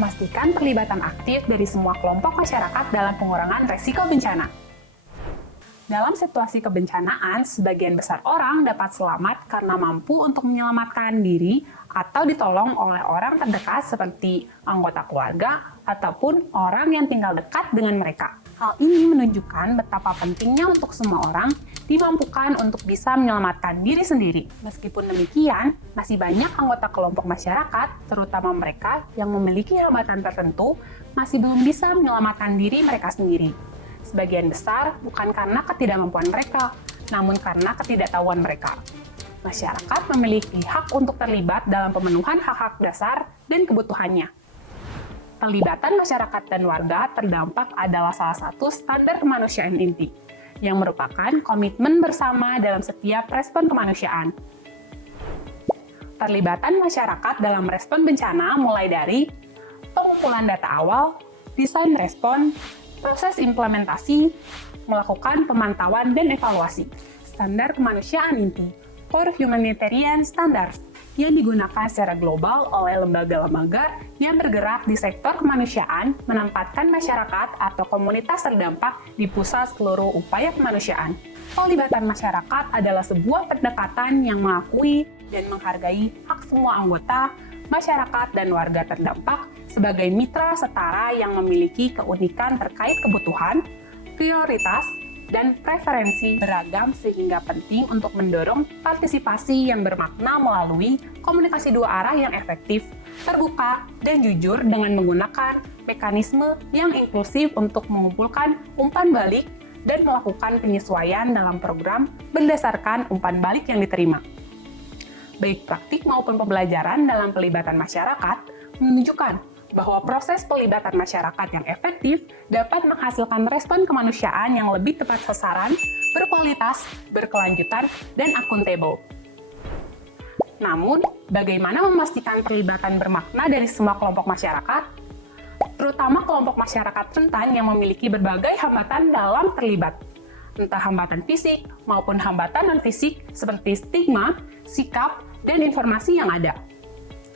memastikan terlibatan aktif dari semua kelompok masyarakat dalam pengurangan resiko bencana. Dalam situasi kebencanaan, sebagian besar orang dapat selamat karena mampu untuk menyelamatkan diri atau ditolong oleh orang terdekat seperti anggota keluarga ataupun orang yang tinggal dekat dengan mereka. Hal ini menunjukkan betapa pentingnya untuk semua orang dimampukan untuk bisa menyelamatkan diri sendiri. Meskipun demikian, masih banyak anggota kelompok masyarakat, terutama mereka yang memiliki hambatan tertentu, masih belum bisa menyelamatkan diri mereka sendiri. Sebagian besar bukan karena ketidakmampuan mereka, namun karena ketidaktahuan mereka. Masyarakat memiliki hak untuk terlibat dalam pemenuhan hak-hak dasar dan kebutuhannya. Terlibatan masyarakat dan warga terdampak adalah salah satu standar kemanusiaan inti, yang merupakan komitmen bersama dalam setiap respon kemanusiaan. Terlibatan masyarakat dalam respon bencana mulai dari pengumpulan data awal, desain respon, proses implementasi, melakukan pemantauan dan evaluasi. Standar kemanusiaan inti, Core Humanitarian Standards, yang digunakan secara global oleh lembaga-lembaga yang bergerak di sektor kemanusiaan, menempatkan masyarakat atau komunitas terdampak di pusat seluruh upaya kemanusiaan. Pelibatan masyarakat adalah sebuah pendekatan yang mengakui dan menghargai hak semua anggota, masyarakat dan warga terdampak sebagai mitra setara yang memiliki keunikan terkait kebutuhan, prioritas, dan preferensi beragam sehingga penting untuk mendorong partisipasi yang bermakna melalui komunikasi dua arah yang efektif, terbuka, dan jujur dengan menggunakan mekanisme yang inklusif untuk mengumpulkan umpan balik dan melakukan penyesuaian dalam program berdasarkan umpan balik yang diterima. Baik praktik maupun pembelajaran dalam pelibatan masyarakat menunjukkan bahwa proses pelibatan masyarakat yang efektif dapat menghasilkan respon kemanusiaan yang lebih tepat sasaran, berkualitas, berkelanjutan, dan akuntabel. Namun, bagaimana memastikan pelibatan bermakna dari semua kelompok masyarakat? Terutama kelompok masyarakat rentan yang memiliki berbagai hambatan dalam terlibat, entah hambatan fisik maupun hambatan non-fisik seperti stigma, sikap, dan informasi yang ada.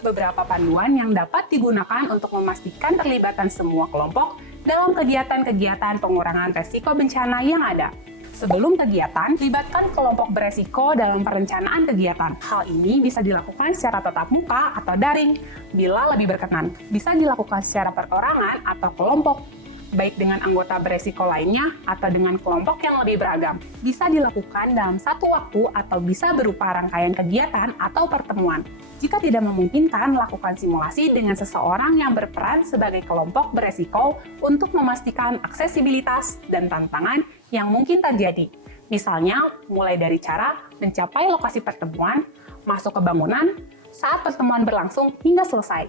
Beberapa panduan yang dapat digunakan untuk memastikan terlibatan semua kelompok dalam kegiatan-kegiatan pengurangan resiko bencana yang ada. Sebelum kegiatan, libatkan kelompok beresiko dalam perencanaan kegiatan. Hal ini bisa dilakukan secara tatap muka atau daring, bila lebih berkenan. Bisa dilakukan secara perorangan atau kelompok, baik dengan anggota beresiko lainnya atau dengan kelompok yang lebih beragam. Bisa dilakukan dalam satu waktu atau bisa berupa rangkaian kegiatan atau pertemuan. Jika tidak memungkinkan, lakukan simulasi dengan seseorang yang berperan sebagai kelompok beresiko untuk memastikan aksesibilitas dan tantangan yang mungkin terjadi. Misalnya, mulai dari cara mencapai lokasi pertemuan, masuk ke bangunan, saat pertemuan berlangsung hingga selesai.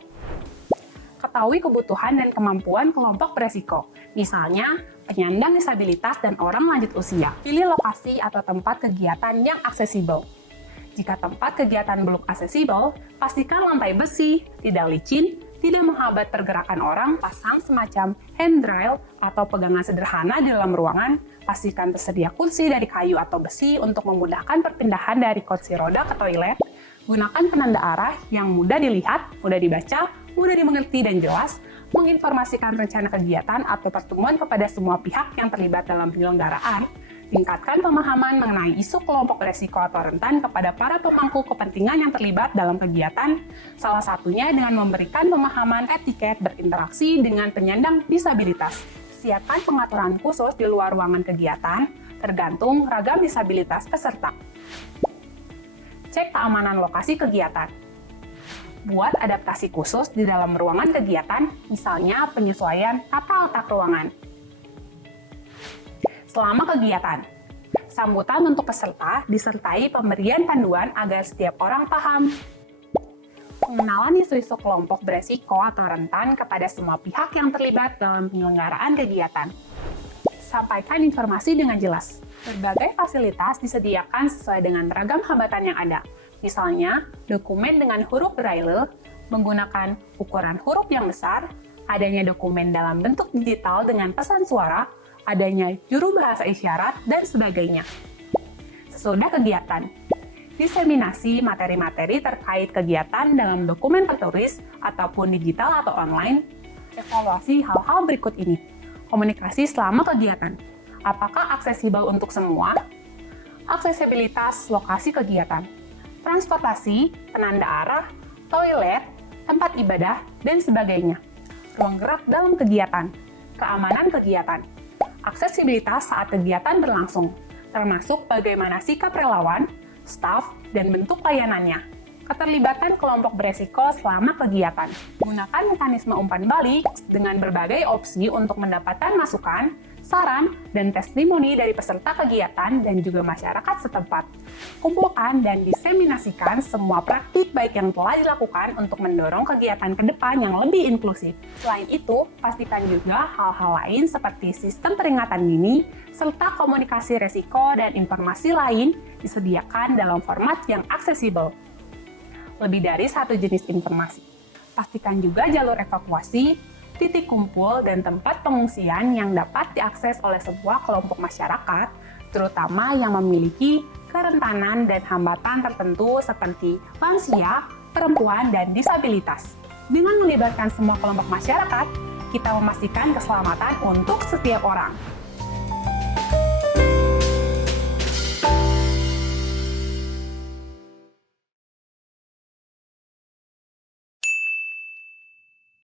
Ketahui kebutuhan dan kemampuan kelompok beresiko, misalnya penyandang disabilitas dan orang lanjut usia. Pilih lokasi atau tempat kegiatan yang aksesibel. Jika tempat kegiatan belum aksesibel, pastikan lantai besi, tidak licin, tidak menghambat pergerakan orang, pasang semacam handrail atau pegangan sederhana di dalam ruangan, pastikan tersedia kursi dari kayu atau besi untuk memudahkan perpindahan dari kursi roda ke toilet, gunakan penanda arah yang mudah dilihat, mudah dibaca, mudah dimengerti dan jelas, menginformasikan rencana kegiatan atau pertemuan kepada semua pihak yang terlibat dalam penyelenggaraan, tingkatkan pemahaman mengenai isu kelompok resiko atau rentan kepada para pemangku kepentingan yang terlibat dalam kegiatan, salah satunya dengan memberikan pemahaman etiket berinteraksi dengan penyandang disabilitas. Siapkan pengaturan khusus di luar ruangan kegiatan, tergantung ragam disabilitas peserta. Cek keamanan lokasi kegiatan. Buat adaptasi khusus di dalam ruangan kegiatan, misalnya penyesuaian tata letak ruangan. Selama kegiatan, sambutan untuk peserta disertai pemberian panduan agar setiap orang paham. Pengenalan isu-isu kelompok beresiko atau rentan kepada semua pihak yang terlibat dalam penyelenggaraan kegiatan. Sampaikan informasi dengan jelas. Berbagai fasilitas disediakan sesuai dengan ragam hambatan yang ada. Misalnya, dokumen dengan huruf Braille, menggunakan ukuran huruf yang besar, adanya dokumen dalam bentuk digital dengan pesan suara, adanya juru bahasa isyarat, dan sebagainya. Sesudah kegiatan, diseminasi materi-materi terkait kegiatan dalam dokumen tertulis ataupun digital atau online, Evaluasi hal-hal berikut ini. Komunikasi selama kegiatan. Apakah aksesibel untuk semua? Aksesibilitas lokasi kegiatan. Transportasi, penanda arah, toilet, tempat ibadah, dan sebagainya. Ruang gerak dalam kegiatan. Keamanan kegiatan. Aksesibilitas saat kegiatan berlangsung, termasuk bagaimana sikap relawan, staf, dan bentuk layanannya. Keterlibatan kelompok beresiko selama kegiatan. Gunakan mekanisme umpan balik dengan berbagai opsi untuk mendapatkan masukan, saran, dan testimoni dari peserta kegiatan dan juga masyarakat setempat. Kumpulkan dan diseminasikan semua praktik baik yang telah dilakukan untuk mendorong kegiatan ke depan yang lebih inklusif. Selain itu, pastikan juga hal-hal lain seperti sistem peringatan dini, serta komunikasi resiko dan informasi lain disediakan dalam format yang aksesibel. Lebih dari satu jenis informasi. Pastikan juga jalur evakuasi, titik kumpul, dan tempat pengungsian yang dapat diakses oleh sebuah kelompok masyarakat, terutama yang memiliki kerentanan dan hambatan tertentu seperti lansia, perempuan, dan disabilitas. Dengan melibatkan semua kelompok masyarakat, kita memastikan keselamatan untuk setiap orang.